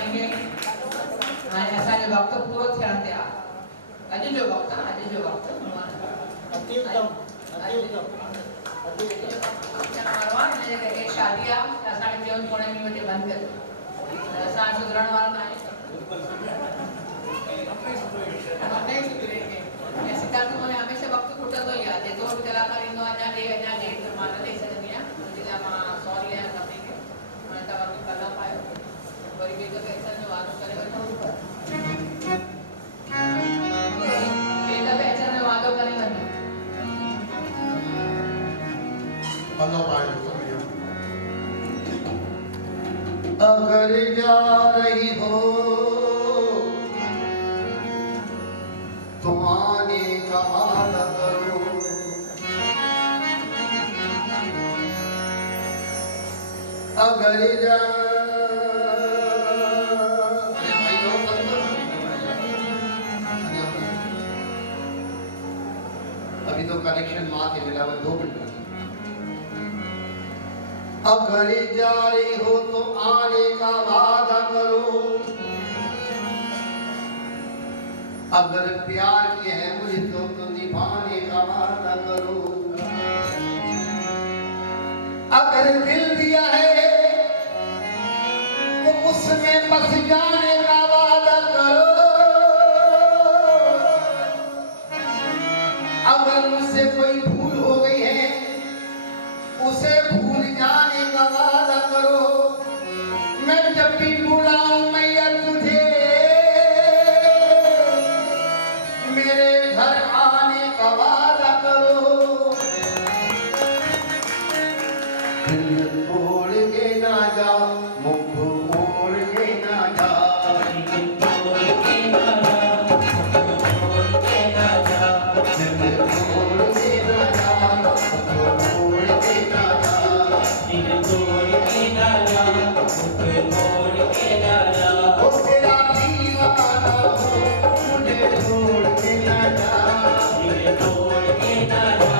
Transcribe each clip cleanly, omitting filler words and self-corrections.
खणेंगे हाणे असांजो वक़्तु पूरो थियण ते आहे। अॼु जो वक़्तु आहे, अॼु जो वक़्तु हिनजे शादी आहे त असांखे चवनि 4:30 बजे बंदि कयो। असां सुधरण वारा न आहियूं। सिद्धार्थ में हमेशह वक़्तु खुटंदो ई आहे। जेतिरो बि कलाकार ईंदो आहे अञा ॾे त मां न ॾेई सघंदी आहियां। हुनजे लाइ मां सॉरी आहियां सभिनी खे। हाणे तव्हां बि कला पायो वरी ॿिए दफ़े अचण जो वादो करे वठो। ॿिए दफ़े अचण जो वादो करे वठो। अगर जा रही हो तो आने का वादा करो। अगर जा अभी तो कनेक्शन माँ के मिला हुआ 2 मिनट। अगर जा रही हो तो आने का वादा करो। अगर प्यार किया है मुझे तो निभाने का वादा करो। अगर दिल दिया है तो उसमें बस जाने का वादा करो। अगर मुझसे कोई भूल हो गई है उसे भूल जाने का वादा करो। मैं जब भी बुलाऊं मैया तुझे मेरे घर आने का वादा करो। दिल तोड़ के ना जा, मुख मोड़ के ना जा। दिल तोड़ के ना जा, मुख मोड़ के ना जा। दिल तोड़ के ना जा, मुख मोड़ के ना जा। दिल तोड़ के ना जा, मुख मोड़ के ना जा। ओ तेरा दीवाना हो मुझे छोड़ के ना जा। दिल तोड़ के ना जा,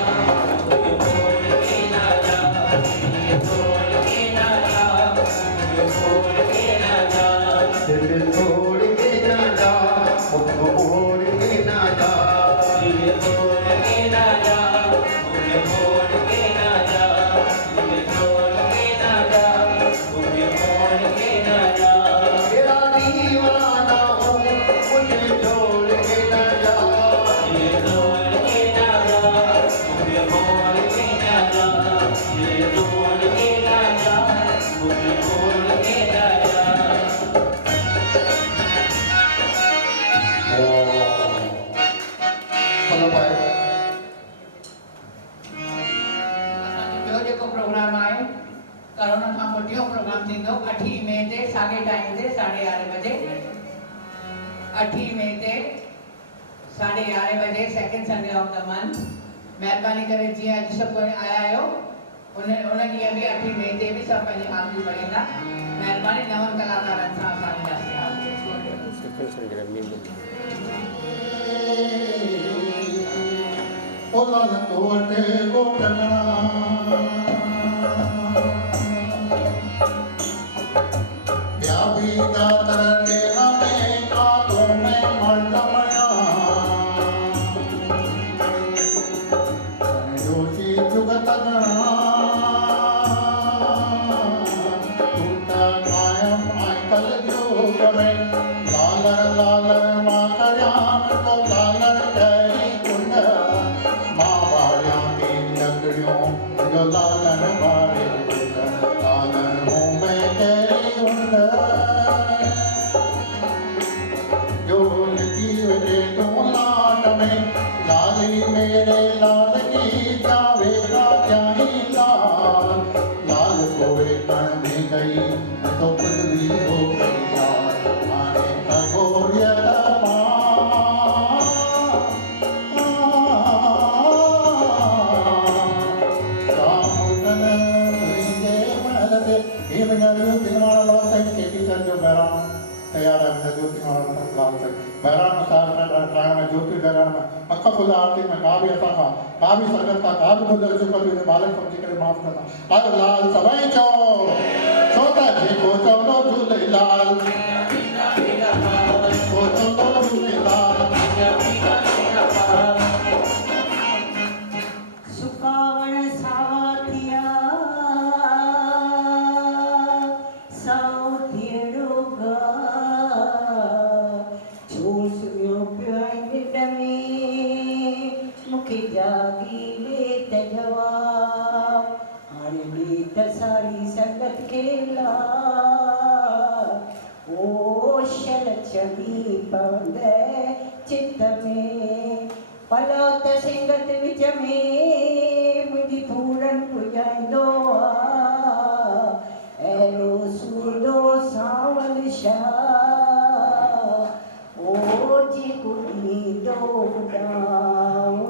मुख मोड़ के ना जा। दिल तोड़ के ना जा, मुख मोड़ के ना जा। दिल तोड़ के ना जा, मुख मोड़ के ना जा। दिल तोड़ के ना जा, मुख मोड़ के ना जा। दिल तोड़ के ना जा, मुख मोड़ के ना जा। तेरा दीवाना हूँ मुझे छोड़ के ना जा। दिल तोड़ के ना जा, मुख मोड़ के ना जा। दिल तोड़ के ना जा, मुख मोड़ के ना जा। हेलो भाई। ॿियो जेको प्रोग्राम आहे करोना खां पोइ टियों प्रोग्राम थींदो 8 मई ते साॻे टाइम ते 11:30 बजे। 8 मई ते 11:30 बजे second Sunday off the month. महिरबानी करे जीअं अॼु सभु आया आहियो उन ॾींहुं बि 8 मई ते बि सभु पंहिंजी हाज़िरी भरींदा। महिरबानी नवनि कलाकारनि सां असांजी ओला तोटे गोटना व्यापी दातर के नामे कातों में मर्दमया जोशी जुगत गणा टूटा कायम आकल जोग में लालर लालर माँ कयाम तो लालर कैरी कुंड माँ बाया की नगरियों जो लालर बारे लालर मुँह में कैरी कुंड जो लगी वे तो लाट में लाली मेरे लाल की जावे राजा ही लाल लाल कोए कण में गई तो पृथ्वी हो गई लाल माने खगोरिया तैयार है ज्योति लाल तक बहरान सार में ट्रायण में ज्योति जगण में अख खुला आरती में का भी असा का भी संगत का भी गुजर चुका भी बालक समझी करे माफ करना आज लाल सभई चो छोटा जी को चवनो झूले लाल छवि पवंदे चित में पलौत सिंगत विच में मुझी पूरन पुजाइंदो एरो सूदो सावल शाह ओ जी कुड़ी दो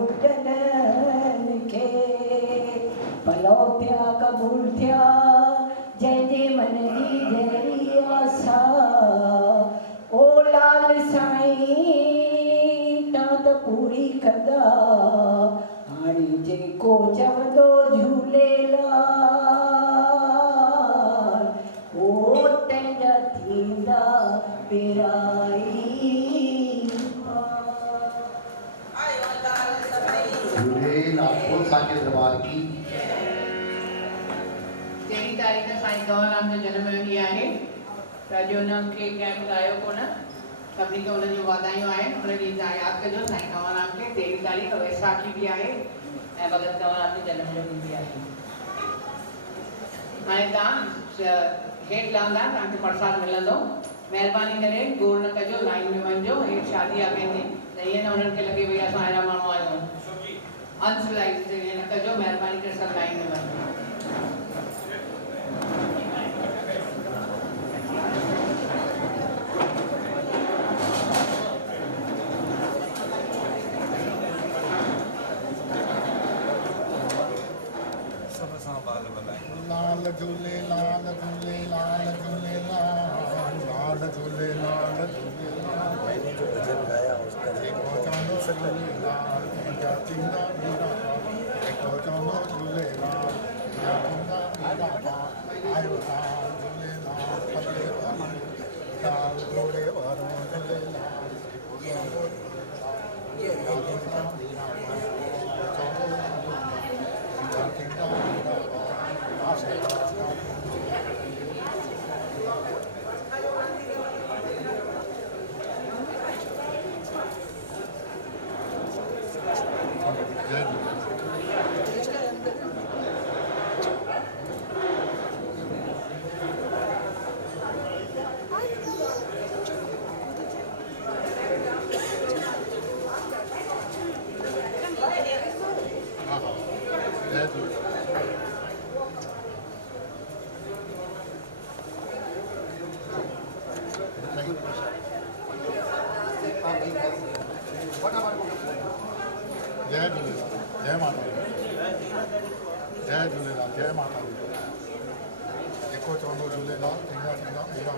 उडन के पलो पिया कबूल थिया जंहिंजे मन जी जहिड़ी आसा ओ लाल साईं तां त पूरी कंदा हाणे जेको चवंदो झूलेलाल ओ तंहिंजा थींदा पेराई झूलेलाल बोल साचे दरबार की 13 तारीख़ साईं कंवरराम जो जनम ॾींहुं आहे त अॼु उन्हनि खे कंहिं ॿुधायो कोन सभिनी खे उन्हनि जूं वाधायूं आहिनि उन ॾींहुं तव्हां यादि कजो साईं कंवरराम खे 13 तारीख़ वैसाखी बि आहे ऐं भगत कंवरराम जो जनम जो ॾींहुं बि आहे हाणे तव्हां हेठि लहंदा तव्हांखे प्रसाद मिलंदो महिरबानी करे गोड़ न कजो लाइन में वञिजो हेठि शादी आहे पंहिंजी त ईअं न उन्हनि खे लॻे भई असां अहिड़ा माण्हू आहियूं अनसिलाइज़ ईअं न कजो महिरबानी करे सभु लाइन में वञिजो लाल झूले लाल झूले लाल झूले लाल झूले लाल झूले मैंने जो भजन गाया उसका देखो चांदो झूले लाल क्या चिंदा मेरा देखो चांदो झूले लाल क्या चिंदा मेरा आयो लाल झूले लाल पल्ले वाली लाल घोड़े वालों झूले लाल ये चिंदा मेरा चांदो क्या चिंदा मेरा जय झूलेलाल जय माता दी जय झूलेलाल जय माता दी जेको चवंदो झूलेलाल थींदा थींदा अहिड़ा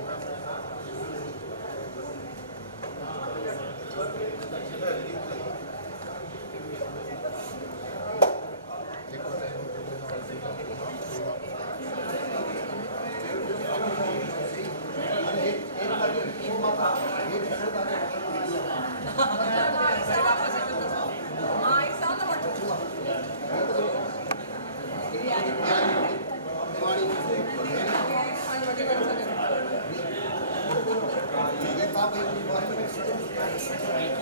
Thank you.